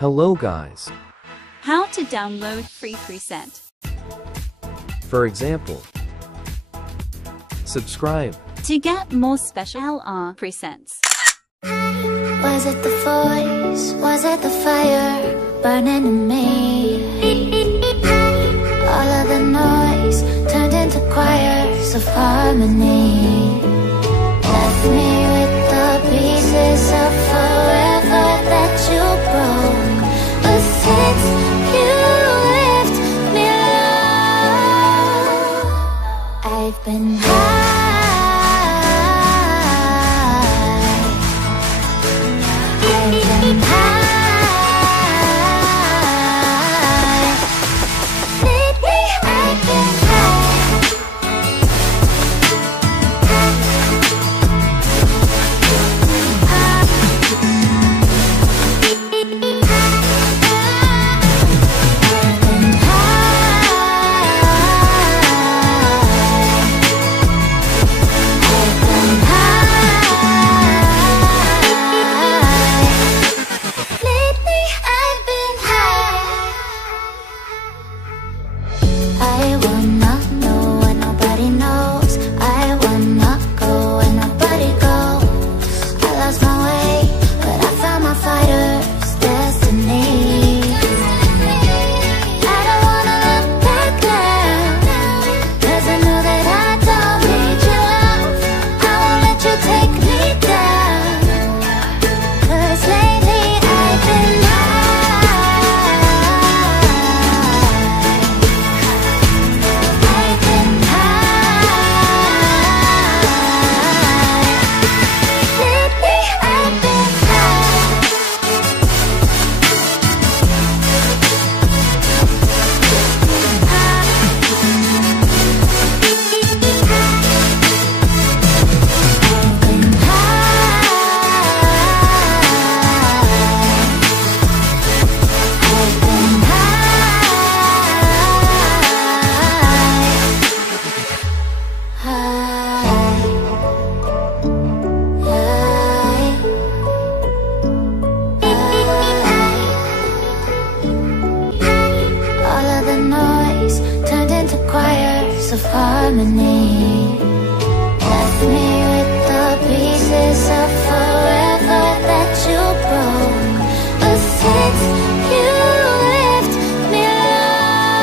Hello guys. How to download free preset. For example, subscribe To get more special LR presets. Was it the voice? Was it the fire burning in me? All of the noise turned into choirs of harmony. Left me with the pieces of forever that you broke. But since you left me low, I've been high. Of harmony, left me with the pieces of forever that you broke. But since you left me low,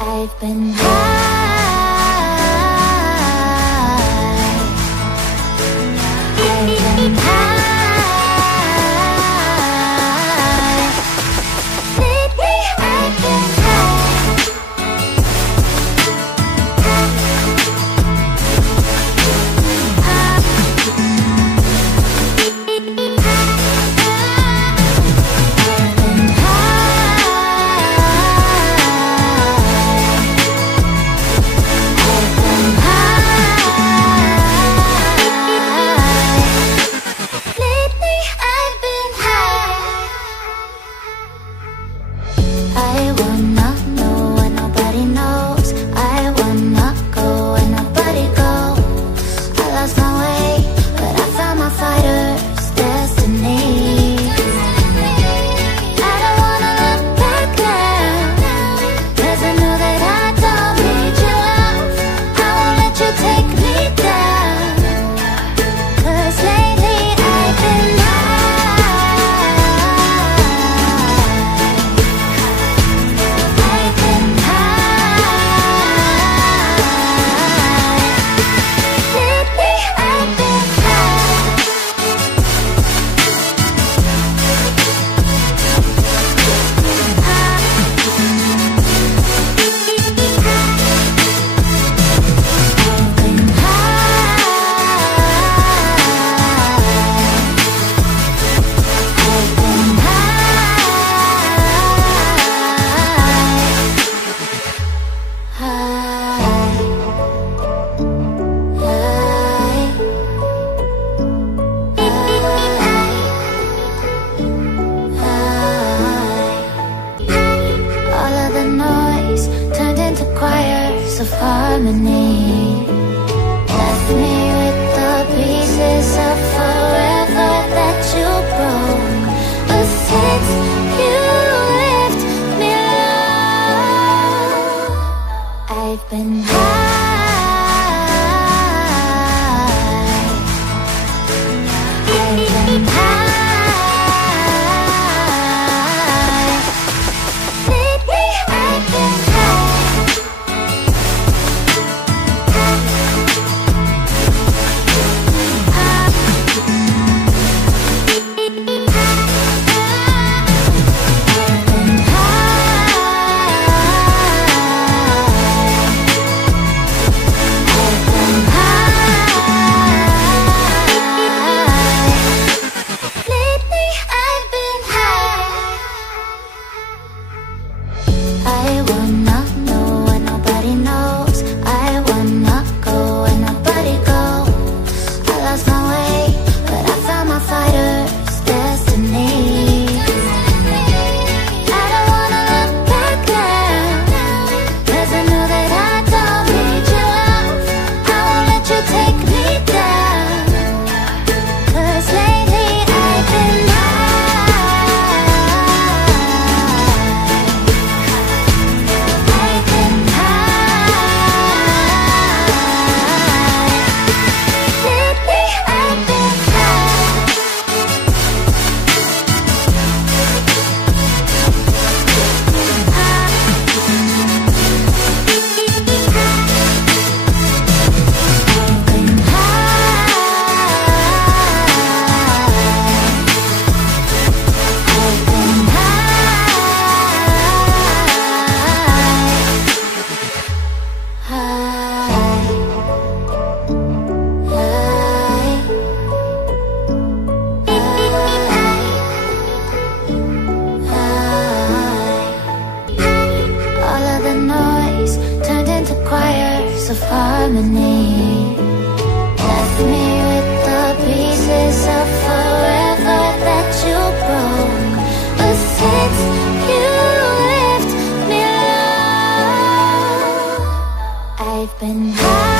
I've been high. I've been high. Lately I've been high. Of harmony, left me with the pieces of forever that you broke. I've been high. I've been high. Lately I've been I wanna know what nobody knows. I wanna go where nobody goes. I lost my way, but I found my fighter's destiny. I don't wanna look back now, 'cause I know that I don't need your love. I won't let you take me down, 'cause lately I've been of harmony, left me with the pieces of forever that you broke. But since you left me alone, I've been high.